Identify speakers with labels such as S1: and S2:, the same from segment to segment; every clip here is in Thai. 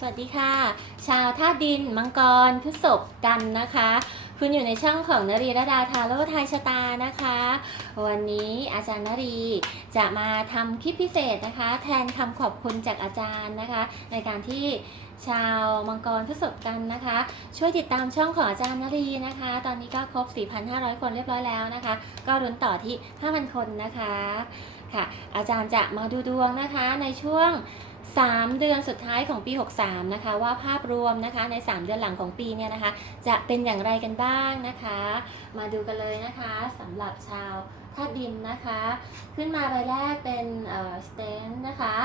S1: สวัสดีค่ะ ชาวท่าดิน มังกรพฤษภกันนะคะ คุณอยู่ในช่องของนรีรดาทาโร่ไทยชะตานะคะ วันนี้อาจารย์นรีจะมาทำคลิปพิเศษนะคะ แทนคำขอบคุณจากอาจารย์นะคะ ในการที่ชาวมังกรพฤษภกันนะคะ ช่วยติดตามช่องของอาจารย์นรีนะคะ ตอนนี้ก็ครบ 4,500 คนเรียบร้อยแล้วนะคะ ก็รุนต่อที่ 5,000 คนนะคะค่ะอาจารย์จะมาดูดวงนะคะในช่วง 3 เดือนสุดท้ายของปี 63 นะคะ ว่าภาพรวมนะคะใน 3 เดือนหลังของปีเนี่ยนะคะ จะเป็นอย่างไรกันบ้างนะคะ มาดูกันเลยนะคะสำหรับชาวธาตุดินนะคะ ขึ้นมาใบแรกเป็นเอ่อสเตนนะคะ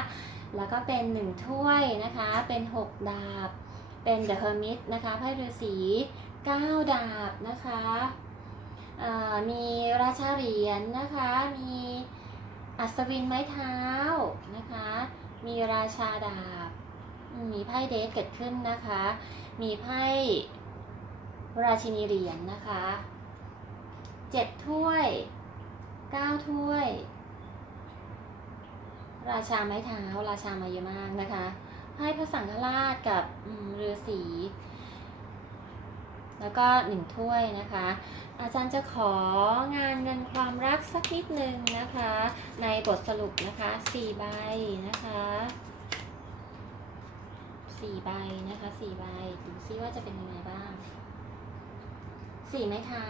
S1: แล้วก็เป็น 1 ถ้วยนะคะ เป็น 6 ดาบ เป็น The Hermit นะคะไพ่ฤาษี9 ดาบนะคะมีราชาเหรียญนะคะ มีอัศวินไม้เท้านะคะ มีราชาดาบ มีไพ่เดทเกิดขึ้นนะคะ มีไพ่ราชินีเหรียญนะคะเจ็ดถ้วยเก้าถ้วย ราชาไม้เท้า ราชามาเยอะมากนะคะไพ่พระสังฆราชกับอืมฤาษี แล้วก็หนึ่งถ้วยนะคะ อาจารย์จะของานเงินความรักสักนิดนึงนะคะ ในบทสรุปนะคะสี่ใบนะคะสี่ใบนะคะสี่ใบดูซิว่าจะเป็นยังไงบ้างสี่ไม้เท้า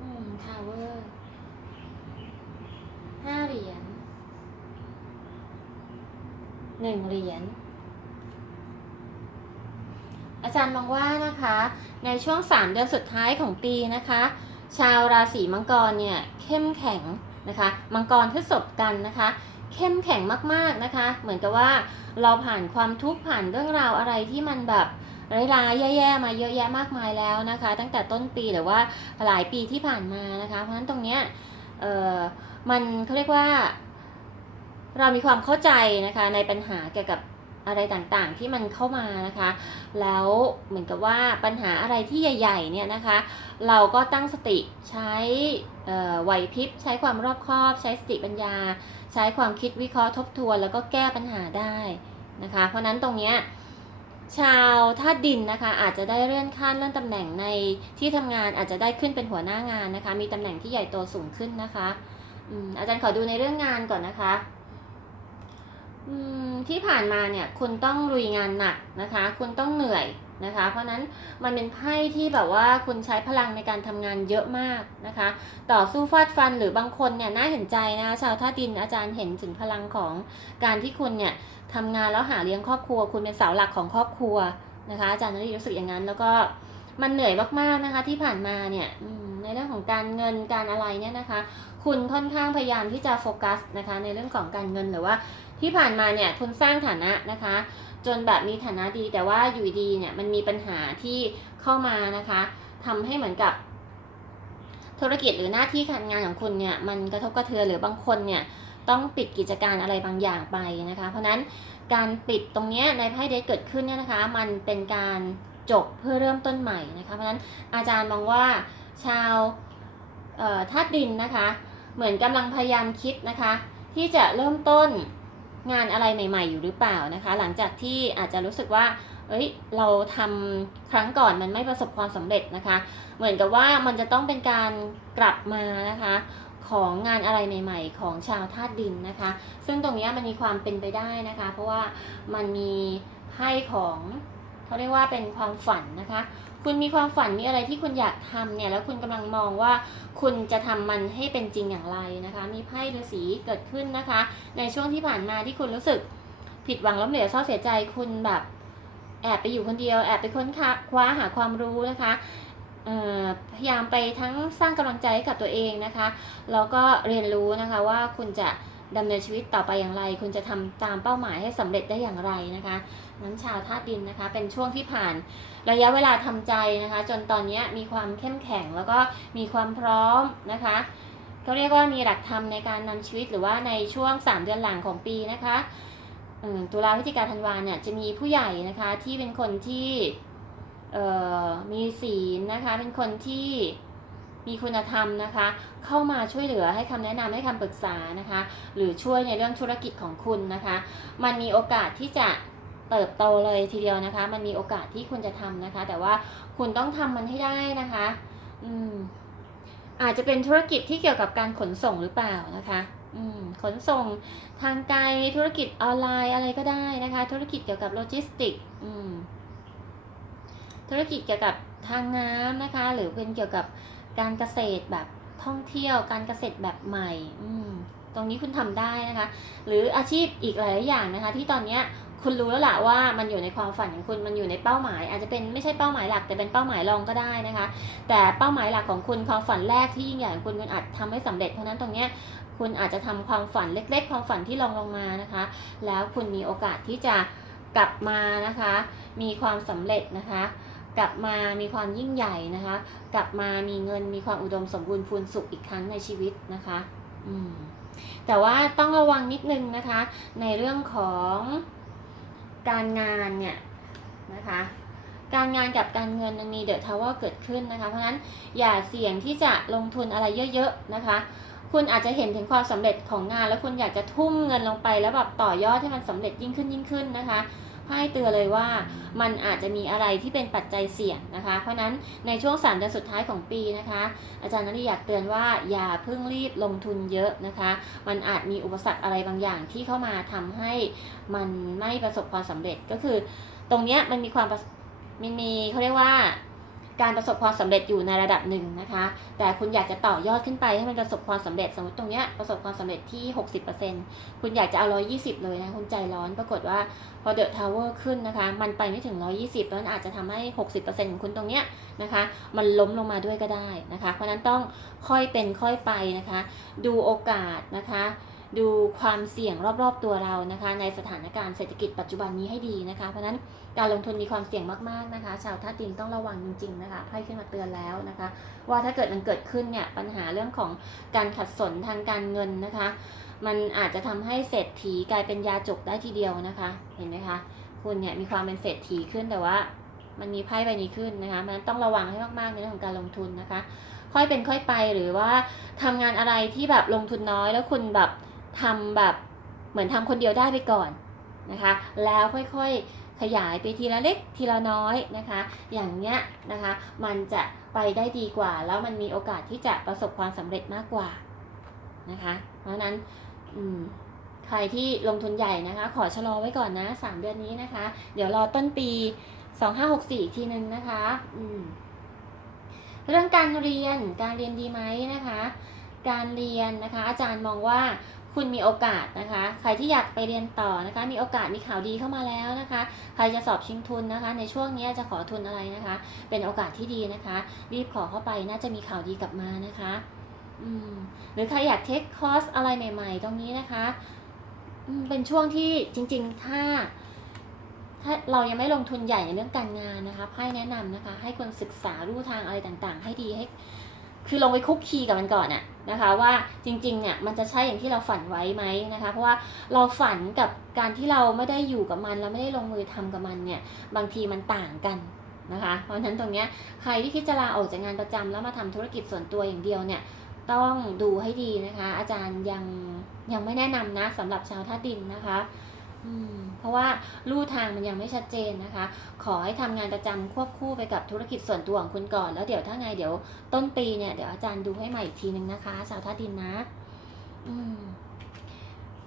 S1: อืมทาวเวอร์ห้าเหรียญหนึ่งเหรียญ อาจารย์มองว่านะคะ ในช่วง 3 เดือนสุดท้ายของปีนะคะ ชาวราศีมังกรเนี่ยเข้มแข็งนะคะมังกรพฤษภกันนะคะ เข้มแข็งมากๆนะคะ เหมือนกับว่าเราผ่านความทุกข์ผ่านเรื่องราวอะไรที่มันแบบร้ายๆแย่ๆมาเยอะแยะมากมายแล้วนะคะ ตั้งแต่ต้นปีหรือว่าหลายปีที่ผ่านมานะคะ เพราะฉะนั้นตรงเนี้ยเออมันเขาเรียกว่า เรามีความเข้าใจนะคะในปัญหาเกี่ยวกับ อะไรต่างๆที่มันเข้ามานะคะ แล้วเหมือนกับว่าปัญหาอะไรที่ใหญ่ๆเนี่ยนะคะ เราก็ตั้งสติใช้ไหวพริบใช้ความรอบคอบ ใช้สติปัญญา ใช้ความคิดวิเคราะห์ทบทวน แล้วก็แก้ปัญหาได้นะคะ เพราะนั้นตรงเนี้ยชาวธาตุดินนะคะ อาจจะได้เลื่อนขั้นเลื่อนตำแหน่งในที่ทำงานอาจจะได้ขึ้นเป็นหัวหน้างานนะคะ มีตำแหน่งที่ใหญ่โตสูงขึ้นนะคะอาจารย์ขอดูในเรื่องงานก่อนนะคะ ที่ผ่านมาเนี่ยคุณต้องลุยงานหนักนะคะ คุณต้องเหนื่อยนะคะ เพราะนั้นมันเป็นไพ่ที่แบบว่าคุณใช้พลังในการทำงานเยอะมากนะคะ ต่อสู้ฟาดฟันหรือบางคนเนี่ยน่าเห็นใจนะคะชาวท่าดินอาจารย์เห็นถึงพลังของการที่คุณเนี่ยทำงานแล้วหาเลี้ยงครอบครัว คุณเป็นเสาหลักของครอบครัวนะคะอาจารย์นรีรู้สึกอย่างนั้นแล้วก็ มันเหนื่อยมากๆนะคะ ที่ผ่านมาเนี่ยในเรื่องของการเงินการอะไรเนี่ยนะคะ คุณค่อนข้างพยายามที่จะโฟกัสนะคะ ในเรื่องของการเงินหรือว่าที่ผ่านมาเนี่ยคุณสร้างฐานะนะคะ จนแบบมีฐานะดีแต่ว่าอยู่ดีเนี่ยมันมีปัญหาที่เข้ามานะคะทำให้เหมือนกับ ธุรกิจหรือหน้าที่การงานของคุณเนี่ยมันกระทบกระเทือนหรือบางคนเนี่ยต้องปิดกิจการอะไรบางอย่างไปนะคะ เพราะฉะนั้นการปิดตรงนี้ในไพ่เดทเกิดขึ้นเนี่ยนะคะ มันเป็นการ จบเพื่อเริ่มต้นใหม่นะคะเพราะฉะนั้นอาจารย์มองว่าชาวธาตุดินนะคะ เหมือนกำลังพยายามคิดนะคะ ที่จะเริ่มต้นงานอะไรใหม่ ๆ อยู่หรือเปล่านะคะ หลังจากที่อาจจะรู้สึกว่าเอ้ยเราทำครั้งก่อนมันไม่ประสบความสำเร็จนะคะ เหมือนกับว่ามันจะต้องเป็นการกลับมานะคะ ของงานอะไรใหม่ ๆ ของชาวธาตุดินนะคะ ซึ่งตรงนี้มันมีความเป็นไปได้นะคะ เพราะว่ามันมีไพ่ของ เขาเรียกว่าเป็นความฝันนะคะ คุณมีความฝันมีอะไรที่คุณอยากทำเนี่ยแล้วคุณกำลังมองว่าคุณจะทำมันให้เป็นจริงอย่างไรนะคะ มีไพ่ฤาษีเกิดขึ้นนะคะ ในช่วงที่ผ่านมาที่คุณรู้สึกผิดหวังล้มเหลวเศร้าเสียใจคุณแบบแอบไปอยู่คนเดียวแอบไปค้นคว้าหาความรู้นะคะพยายามไปทั้งสร้างกำลังใจให้กับตัวเองนะคะ แล้วก็เรียนรู้นะคะว่าคุณจะ ดำเนินชีวิตต่อไปอย่างไร คุณจะทำตามเป้าหมายให้สำเร็จได้อย่างไรนะคะนั้นชาวธาตุดินนะคะ เป็นช่วงที่ผ่านระยะเวลาทำใจนะคะ จนตอนนี้มีความเข้มแข็งแล้วก็มีความพร้อมนะคะเขาเรียกว่ามีหลักธรรมในการนำชีวิตหรือว่าในช่วง 3 เดือนหลังของปีนะคะตุลาพฤศจิกาธันวาเนี่ยจะมีผู้ใหญ่นะคะที่เป็นคนที่มีศีลนะคะ เป็นคนที่ มีคุณธรรมนะคะ เข้ามาช่วยเหลือให้คำแนะนำให้คำปรึกษานะคะ หรือช่วยในเรื่องธุรกิจของคุณนะคะ มันมีโอกาสที่จะเติบโตเลยทีเดียวนะคะ มันมีโอกาสที่คุณจะทำนะคะ แต่ว่าคุณต้องทำมันให้ได้นะคะ อืม อาจจะเป็นธุรกิจที่เกี่ยวกับการขนส่งหรือเปล่านะคะ อืม ขนส่งทางไกลธุรกิจออนไลน์อะไรก็ได้นะคะ ธุรกิจเกี่ยวกับโลจิสติก อืม ธุรกิจเกี่ยวกับทางน้ำนะคะ หรือเป็นเกี่ยวกับ การเกษตรแบบท่องเที่ยว การเกษตรแบบใหม่อืมตรงนี้คุณทำได้นะคะ หรืออาชีพอีกหลายอย่างนะคะ ที่ตอนเนี้ยคุณรู้แล้วล่ะว่ามันอยู่ในความฝันของคุณมันอยู่ในเป้าหมาย อาจจะเป็นไม่ใช่เป้าหมายหลัก แต่เป็นเป้าหมายรองก็ได้นะคะ แต่เป้าหมายหลักของคุณความฝันแรกที่ยิ่งใหญ่ของคุณคุณอาจทำให้สำเร็จเพราะนั้นตรงเนี้ยคุณอาจจะทำความฝันเล็ก ๆ ความฝันที่ลองลงมานะคะ แล้วคุณมีโอกาสที่จะกลับมานะคะ มีความสำเร็จนะคะ กลับมามีความยิ่งใหญ่นะคะ กลับมามีเงินมีความอุดมสมบูรณ์พูนสุขอีกครั้งในชีวิตนะคะอืมแต่ว่าต้องระวังนิดนึงนะคะ ในเรื่องของการงานเนี่ยนะคะการงานกับการเงินมันมีเดอะทาวเวอร์เกิดขึ้นนะคะ เพราะฉะนั้นอย่าเสี่ยงที่จะลงทุนอะไรเยอะๆนะคะ คุณอาจจะเห็นถึงความสำเร็จของงาน แล้วคุณอยากจะทุ่มเงินลงไปแล้วแบบต่อยอดให้มันสำเร็จยิ่งขึ้นยิ่งขึ้นนะคะ ให้เตือนเลยว่า มันอาจจะมีอะไรที่เป็นปัจจัยเสี่ยงนะคะ เพราะฉะนั้นในช่วงสามเดือนสุดท้ายของปีนะคะ อาจารย์นันทีอยากเตือนว่าอย่าเพิ่งรีบลงทุนเยอะนะคะ มันอาจมีอุปสรรคอะไรบางอย่างที่เข้ามาทำให้มันไม่ประสบความสำเร็จก็คือ ตรงเนี้ยมันมีความมันมีเขาเรียกว่า การประสบความสำเร็จอยู่ในระดับหนึ่งนะคะ แต่คุณอยากจะต่อยอดขึ้นไปให้มันประสบความสำเร็จสมมติตรงเนี้ยประสบความสำเร็จที่ 60%คุณอยากจะเอา 120 เลยนะคุณใจร้อนปรากฏว่าพอเดอะทาวเวอร์ขึ้นนะคะ มันไปไม่ถึง 120แล้วมันอาจจะทำให้ 60%ของคุณตรงเนี้ยนะคะ มันล้มลงมาด้วยก็ได้นะคะ เพราะนั้นต้องค่อยเป็นค่อยไปนะคะ ดูโอกาสนะคะ ดูความเสี่ยงรอบๆตัวเรานะคะ ในสถานการณ์เศรษฐกิจปัจจุบันนี้ให้ดีนะคะ เพราะนั้นการลงทุนมีความเสี่ยงมากๆนะคะ ชาวธาตุดินต้องระวังจริง ๆนะคะไพ่ขึ้นมาเตือนแล้วนะคะ ว่าถ้าเกิดมันเกิดขึ้นเนี่ยปัญหาเรื่องของการขัดสนทางการเงินนะคะ มันอาจจะทำให้เศรษฐีกลายเป็นยาจกได้ทีเดียวนะคะ เห็นไหมคะคุณเนี่ยมีความเป็นเศรษฐีขึ้นแต่ว่ามันมีไพ่ใบนี้ขึ้นนะคะ มันต้องระวังให้มากๆในเรื่องของการลงทุนนะคะ ค่อยเป็นค่อยไปหรือว่าทำงานอะไรที่แบบลงทุนน้อยแล้วคุณแบบ ทำแบบเหมือนทำคนเดียวได้ไปก่อนนะคะ แล้วค่อยๆขยายไปทีละเล็กทีละน้อยนะคะ อย่างเนี้ยนะคะ มันจะไปได้ดีกว่า แล้วมันมีโอกาสที่จะประสบความสำเร็จมากกว่านะคะ เพราะนั้นอืมใครที่ลงทุนใหญ่นะคะ ขอชะลอไว้ก่อนนะสามเดือนนี้นะคะ เดี๋ยวรอต้นปี 2564 อีกทีนึงนะคะอืเรื่องการเรียนการเรียนดีไหมนะคะ การเรียนนะคะ อาจารย์มองว่า คุณมีโอกาสนะคะ ใครที่อยากไปเรียนต่อนะคะ มีโอกาสมีข่าวดีเข้ามาแล้วนะคะ ใครจะสอบชิงทุนนะคะ ในช่วงนี้จะขอทุนอะไรนะคะ เป็นโอกาสที่ดีนะคะ รีบขอเข้าไปน่าจะมีข่าวดีกลับมานะคะอืมหรือใครอยากเทคคอร์สอะไรใหม่ ๆ ตรงนี้นะคะเป็นช่วงที่จริง ๆ ถ้า ถ้าเรายังไม่ลงทุนใหญ่ในเรื่องการงานนะคะไพ่แนะนำนะคะ ให้คนศึกษารู้ทางอะไรต่างๆ ให้ดีให้ คือลงไปคุกคีกับมันก่อนอะนะคะว่าจริงๆเนี่ยมันจะใช่อย่างที่เราฝันไว้ไหมนะคะ เพราะว่าเราฝันกับการที่เราไม่ได้อยู่กับมันเราไม่ได้ลงมือทำกับมันเนี่ยบางทีมันต่างกันนะคะ เพราะฉะนั้นตรงเนี้ยใครที่คิดจะลาออกจากงานประจำแล้วมาทำธุรกิจส่วนตัวอย่างเดียวเนี่ยต้องดูให้ดีนะคะ อาจารย์ยังยังไม่แนะนำนะสำหรับชาวธาตุดินนะคะ อืม เพราะว่าลู่ทางมันยังไม่ชัดเจนนะคะ ขอให้ทำงานประจำควบคู่ไปกับธุรกิจส่วนตัวของคุณก่อน แล้วเดี๋ยวถ้าไงเดี๋ยวต้นปีเนี่ยเดี๋ยวอาจารย์ดูให้ใหม่อีกทีนึงนะคะชาวธาตุดินนะอืม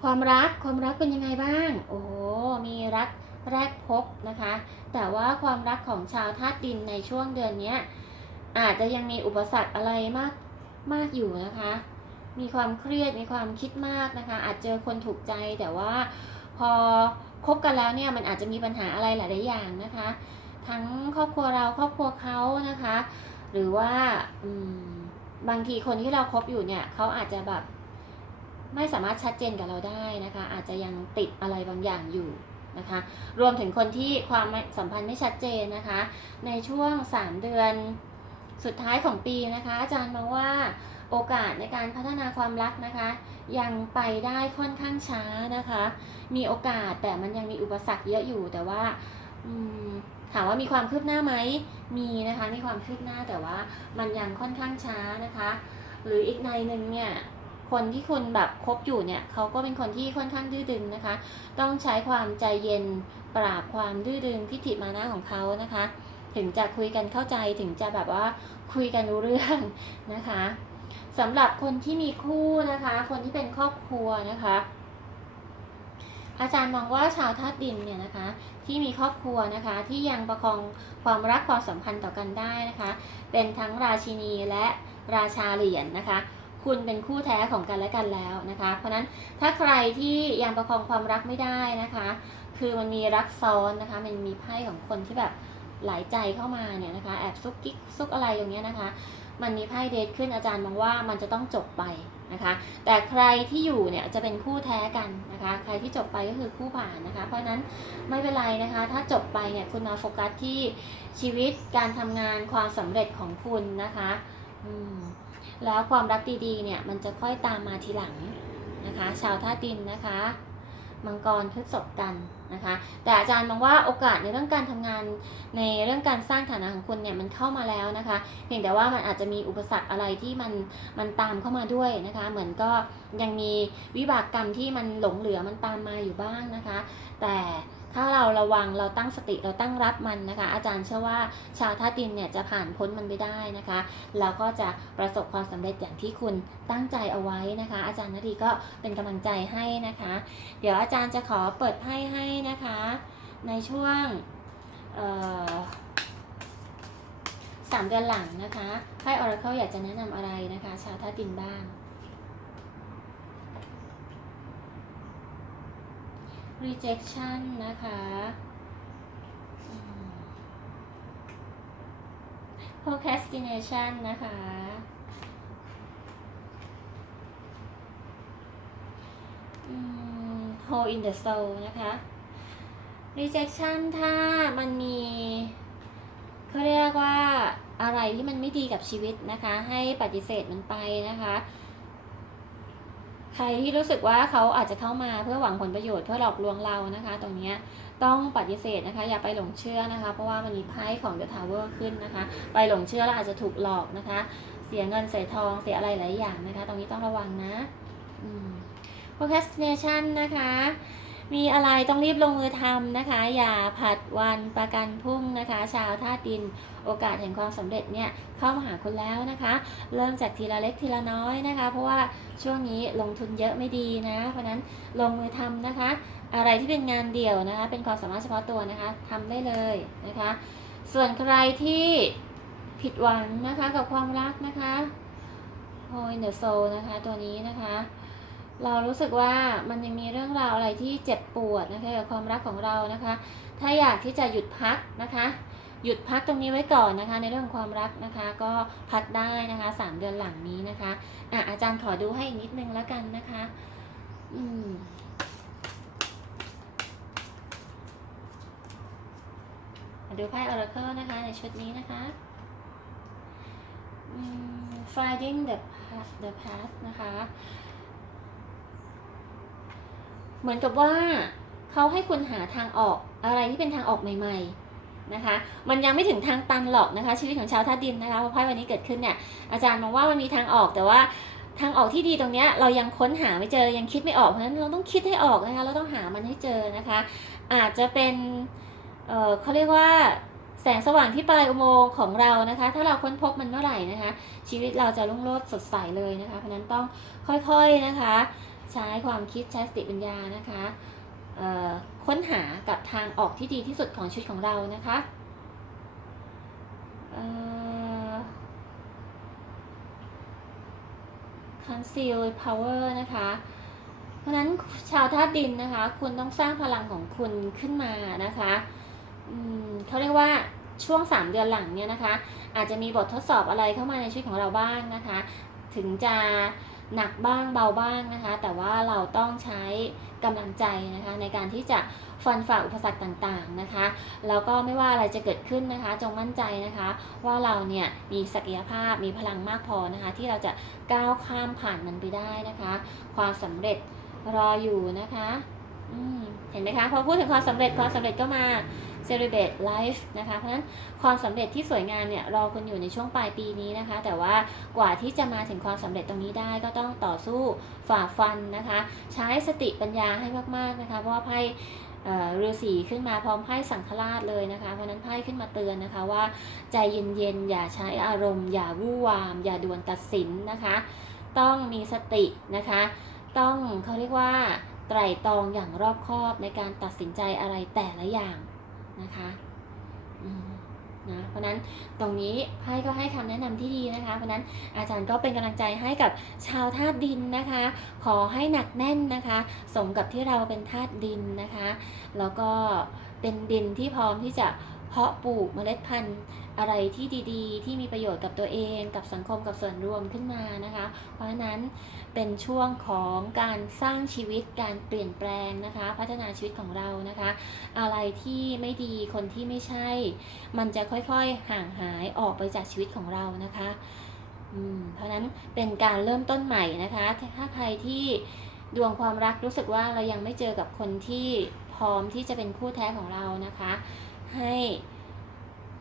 S1: ความรักความรักเป็นยังไงบ้าง โอ้โหมีรักแรกพบนะคะ แต่ว่าความรักของชาวธาตุดินในช่วงเดือนนี้อาจจะยังมีอุปสรรคอะไรมากมากอยู่นะคะ มีความเครียดมีความคิดมากนะคะ อาจเจอคนถูกใจแต่ว่า พอคบกันแล้วเนี่ยมันอาจจะมีปัญหาอะไรหลายๆอย่างนะคะ ทั้งครอบครัวเราครอบครัวเขานะคะ หรือว่าบางทีคนที่เราคบอยู่เนี่ยเขาอาจจะแบบไม่สามารถชัดเจนกับเราได้นะคะ อาจจะยังติดอะไรบางอย่างอยู่นะคะ รวมถึงคนที่ความสัมพันธ์ไม่ชัดเจนนะคะ ในช่วง 3 เดือนสุดท้ายของปีนะคะ อาจารย์มองว่า โอกาสในการพัฒนาความรักนะคะ ยังไปได้ค่อนข้างช้านะคะ มีโอกาสแต่มันยังมีอุปสรรคเยอะอยู่แต่ว่าถามว่ามีความคืบหน้าไหมมีนะคะมีความคืบหน้าแต่ว่ามันยังค่อนข้างช้านะคะ หรืออีกในหนึ่งเนี่ยคนที่คุณแบบคบอยู่เนี่ยเขาก็เป็นคนที่ค่อนข้างดื้อดึงนะคะ ต้องใช้ความใจเย็นปราบความดื้อดึงทิฏฐิมานะของเขานะคะ ถึงจะคุยกันเข้าใจถึงจะแบบว่าคุยกันรู้เรื่องนะคะ สำหรับคนที่มีคู่นะคะ คนที่เป็นครอบครัวนะคะ อาจารย์มองว่าชาวธาตุดินเนี่ยนะคะ ที่มีครอบครัวนะคะ ที่ยังประคองความรักความสัมพันธ์ต่อกันได้นะคะ เป็นทั้งราชินีและราชาเหรียญนะคะคุณเป็นคู่แท้ของกันและกันแล้วนะคะ เพราะนั้นถ้าใครที่ยังประคองความรักไม่ได้นะคะ คือมันมีรักซ้อนนะคะ มันมีไพ่ของคนที่แบบหลายใจเข้ามาเนี่ยนะคะ แอบซุกกิ๊กซุกอะไรอย่างเงี้ยนะคะ มันมีไพ่เดทขึ้นอาจารย์มองว่ามันจะต้องจบไปนะคะ แต่ใครที่อยู่เนี่ยจะเป็นคู่แท้กันนะคะ ใครที่จบไปก็คือคู่ผ่านนะคะ เพราะนั้นไม่เป็นไรนะคะ ถ้าจบไปเนี่ยคุณมาโฟกัสที่ชีวิตการทำงานความสำเร็จของคุณนะคะอืมแล้วความรักดีๆเนี่ยมันจะค่อยตามมาทีหลังนะคะ ชาวธาตุดินนะคะ มังกรพฤษภกันนะคะ แต่อาจารย์มองว่าโอกาสในเรื่องการทำงานในเรื่องการสร้างฐานะของคุณเนี่ยมันเข้ามาแล้วนะคะ เพียงแต่ว่ามันอาจจะมีอุปสรรคอะไรที่มันมันตามเข้ามาด้วยนะคะ เหมือนก็ยังมีวิบากกรรมที่มันหลงเหลือมันตามมาอยู่บ้างนะคะ แต่ ถ้าเราระวังเราตั้งสติเราตั้งรับมันนะคะ อาจารย์เชื่อว่าชาวธาตุดินเนี่ยจะผ่านพ้นมันไปได้นะคะแล้วก็จะประสบความสำเร็จอย่างที่คุณตั้งใจเอาไว้นะคะ อาจารย์นาดีก็เป็นกำลังใจให้นะคะ เดี๋ยวอาจารย์จะขอเปิดไพ่ให้นะคะ ในช่วงสามเดือนหลังนะคะไพ่ Oracle อยากจะแนะนำอะไรนะคะ ชาวธาตุดินบ้าง rejection นะคะ procrastination นะคะ hole in the soul นะคะ rejection ถ้ามันมีเขาเรียกว่าอะไรที่มันไม่ดีกับชีวิตนะคะ ให้ปฏิเสธมันไปนะคะ ใครที่รู้สึกว่าเขาอาจจะเข้ามาเพื่อหวังผลประโยชน์เพื่อหลอกลวงเรานะคะ ตรงนี้ต้องปฏิเสธนะคะ อย่าไปหลงเชื่อนะคะ เพราะว่ามันมีไพ่ของ The Tower ขึ้นนะคะ ไปหลงเชื่อแล้วอาจจะถูกหลอกนะคะ เสียเงินเสียทองเสียอะไรหลายอย่างนะคะ ตรงนี้ต้องระวังนะ procrastination นะคะ มีอะไรต้องรีบลงมือทำนะคะ อย่าผัดวันประกันพรุ่งนะคะ ชาวธาตุดินโอกาสแห่งความสำเร็จเนี่ยเข้ามาหาคุณแล้วนะคะ เริ่มจากทีละเล็กทีละน้อยนะคะ เพราะว่าช่วงนี้ลงทุนเยอะไม่ดีนะ เพราะนั้นลงมือทำนะคะ อะไรที่เป็นงานเดี่ยวนะคะ เป็นความสามารถเฉพาะตัวนะคะทำได้เลยนะคะ ส่วนใครที่ผิดหวังนะคะกับความรักนะคะโ o ยเดอะโซนะคะตัวนี้นะคะ เรารู้สึกว่ามันยังมีเรื่องราวอะไรที่เจ็บปวดนะคะกับความรักของเรานะคะ ถ้าอยากที่จะหยุดพักนะคะ หยุดพักตรงนี้ไว้ก่อนนะคะ ในเรื่องของความรักนะคะ ก็พักได้นะคะสามเดือนหลังนี้นะคะอะอาจารย์ขอดูให้อีกนิดนึงแล้วกันนะคะ อืมดูไพ่ Oracle นะคะ ในชุดนี้นะคะ finding the path the path นะคะ เหมือนกับว่าเขาให้คุณหาทางออกอะไรที่เป็นทางออกใหม่ ๆนะคะ มันยังไม่ถึงทางตันหรอกนะคะ ชีวิตของชาวธาดินนะคะเพราะไพ่วันนี้เกิดขึ้นเนี่ยอาจารย์มองว่ามันมีทางออกแต่ว่าทางออกที่ดีตรงเนี้ยเรายังค้นหาไม่เจอยังคิดไม่ออกเพราะฉะนั้นเราต้องคิดให้ออกนะคะเราต้องหามันให้เจอนะคะ อาจจะเป็นเเขาเรียกว่าแสงสว่างที่ปลายอุโมงค์ของเรานะคะ ถ้าเราค้นพบมันเมื่อไหร่นะคะ ชีวิตเราจะรุ่งโรจน์สดใสเลยนะคะเพราะฉะนั้นต้องค่อยๆนะคะ ใช้ความคิดใช้สติปัญญานะคะค้นหากับทางออกที่ดีที่สุดของชีวิตของเรานะคะเอ่อ conceal power นะคะ เพราะนั้นชาวธาตุดินนะคะ คุณต้องสร้างพลังของคุณขึ้นมานะคะเขาเรียกว่าช่วง 3 เดือนหลังเนี่ยนะคะ อาจจะมีบททดสอบอะไรเข้ามาในชีวิตของเราบ้างนะคะ ถึงจะ หนักบ้างเบาบ้างนะคะ แต่ว่าเราต้องใช้กำลังใจนะคะในการที่จะฟันฝ่าอุปสรรคต่างๆนะคะแล้วก็ไม่ว่าอะไรจะเกิดขึ้นนะคะ จงมั่นใจนะคะ ว่าเราเนี่ยมีศักยภาพมีพลังมากพอนะคะ ที่เราจะก้าวข้ามผ่านมันไปได้นะคะ ความสำเร็จรออยู่นะคะ เห็นไหมคะ พอพูดถึงความสำเร็จความสำเร็จก็มา celebrate life นะคะ เพราะฉะนั้นความสำเร็จที่สวยงามเนี่ยรอคุณอยู่ในช่วงปลายปีนี้นะคะ แต่ว่ากว่าที่จะมาถึงความสำเร็จตรงนี้ได้ก็ต้องต่อสู้ฝ่าฟันนะคะ ใช้สติปัญญาให้มากๆนะคะ เพราะว่าไพ่เอ่อฤาษีขึ้นมาพร้อมไพ่สังฆราชเลยนะคะ เพราะฉะนั้นไพ่ขึ้นมาเตือนนะคะว่าใจเย็นๆ อย่าใช้อารมณ์ อย่าวู่วาม อย่าด่วนตัดสินนะคะ ต้องมีสตินะคะ ต้องเขาเรียกว่า ไตร่ตรองอย่างรอบคอบในการตัดสินใจอะไรแต่ละอย่างนะคะนะเพราะนั้นตรงนี้ไพ่ก็ให้คำแนะนำที่ดีนะคะ เพราะฉะนั้นอาจารย์ก็เป็นกำลังใจให้กับชาวธาตุดินนะคะ ขอให้หนักแน่นนะคะ สมกับที่เราเป็นธาตุดินนะคะ แล้วก็เป็นดินที่พร้อมที่จะ เพาะปลูกเมล็ดพันธุ์อะไรที่ดีๆ ที่มีประโยชน์กับตัวเองกับสังคมกับส่วนรวมขึ้นมานะคะ เพราะฉะนั้นเป็นช่วงของการสร้างชีวิตการเปลี่ยนแปลงนะคะ พัฒนาชีวิตของเรานะคะ อะไรที่ไม่ดีคนที่ไม่ใช่ มันจะค่อยๆห่างหายออกไปจากชีวิตของเรานะคะเพราะนั้นเป็นการเริ่มต้นใหม่นะคะ ถ้าใครที่ดวงความรักรู้สึกว่าเรายังไม่เจอกับคนที่พร้อมที่จะเป็นคู่แท้ของเรานะคะ ให้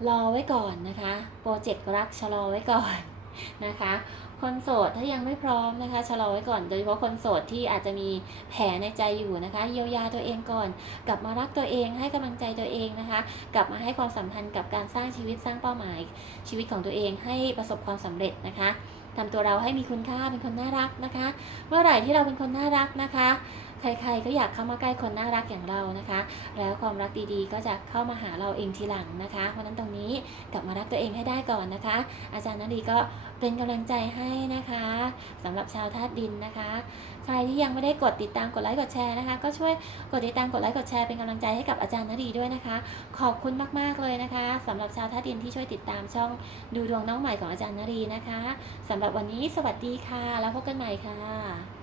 S1: รอไว้ก่อนนะคะ โปรเจกต์รักชะลอไว้ก่อนนะคะ คนโสดถ้ายังไม่พร้อมนะคะชะลอไว้ก่อน โดยเฉพาะคนโสดที่อาจจะมีแผลในใจอยู่นะคะ เยียวยาตัวเองก่อน กลับมารักตัวเองให้กำลังใจตัวเองนะคะ กลับมาให้ความสำคัญกับการสร้างชีวิตสร้างเป้าหมาย ชีวิตของตัวเองให้ประสบความสำเร็จนะคะทำตัวเราให้มีคุณค่าเป็นคนน่ารักนะคะ เมื่อไหร่ที่เราเป็นคนน่ารักนะคะ ใครๆก็อยากเข้ามาใกล้คนน่ารักอย่างเรานะคะ แล้วความรักดีๆ ก็จะเข้ามาหาเราเองทีหลังนะคะเพราะนั้นตรงนี้กลับมารักตัวเองให้ได้ก่อนนะคะ อาจารย์นดีก็เป็นกำลังใจให้นะคะสำหรับชาวธาตุดินนะคะ ใครที่ยังไม่ได้กดติดตามกดไลค์กดแชร์นะคะ ก็ช่วยกดติดตามกดไลค์กดแชร์เป็นกำลังใจให้กับอาจารย์นดีด้วยนะคะ ขอบคุณมากๆเลยนะคะสำหรับชาวธาตุดินที่ช่วยติดตามช่องดูดวงน้องใหม่ของอาจารย์นดีนะคะสำหรับวันนี้สวัสดีค่ะ แล้วพบกันใหม่ค่ะ